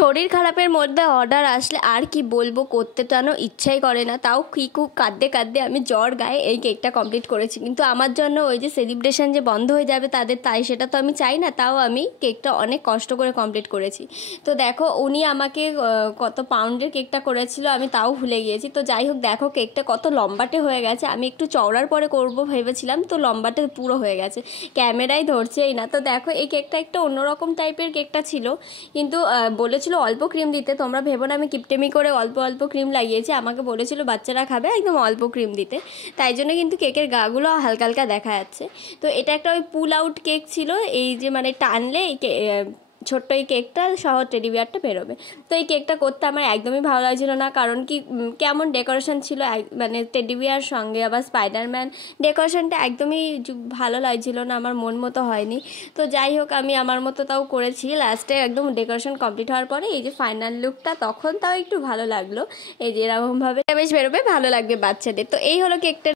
শরীর খারাপের মধ্যে অর্ডার আসলে আর কি বলবো, করতে তো আনো ইচ্ছাই করে না। তাও কি খুব কাঁদতে কাঁদতে আমি জ্বর গায়ে এই কেকটা কমপ্লিট করেছি। কিন্তু আমার জন্য ওই যে সেলিব্রেশন যে বন্ধ হয়ে যাবে তাদের, তাই সেটা তো আমি চাই না। তাও আমি কেকটা অনেক কষ্ট করে কমপ্লিট করেছি। তো দেখো উনি আমাকে কত পাউন্ডের কেকটা করেছিল আমি তাও ভুলে গিয়েছি। তো যাই হোক, দেখো কেকটা কত লম্বাটে হয়ে গেছে। আমি একটু চওড়ার পরে করব ভেবেছিলাম, তো লম্বাটে পুরো হয়ে গেছে, ক্যামেরায় ধরছেই না। তো দেখো এই কেকটা একটা অন্যরকম টাইপের কেকটা ছিল, কিন্তু বলেছিল অল্প ক্রিম দিতে। তোমরা ভেবো না আমি কিপটেমি করে অল্প অল্প ক্রিম লাগিয়েছি। আমাকে বলেছিল বাচ্চারা খাবে, একদম অল্প ক্রিম দিতে, তাই জন্য কিন্তু কেকের গাগুলো হালকা হালকা দেখা যাচ্ছে। তো এটা একটা ওই পুল আউট কেক ছিল, এই যে মানে টানলে ছোট্ট এই কেকটা সহ টেডি বিয়ারটা বেরোবে। তো এই কেকটা করতে আমার একদমই ভালো লাগছিল না, কারণ কি কেমন ডেকোরেশন ছিল, মানে টেডি বিয়ার সঙ্গে আবার স্পাইডারম্যান, ডেকোরেশনটা একদমই ভালো লাগছিল না, আমার মন মতো হয়নি। তো যাই হোক, আমি আমার মতো তাও করেছি। লাস্টে একদম ডেকোরেশন কমপ্লিট হওয়ার পরে এই যে ফাইনাল লুকটা, তখন তাও একটু ভালো লাগলো। এই যে এরকমভাবে বেশ বেরোবে, ভালো লাগবে বাচ্চাদের। তো এই হলো কেকটা।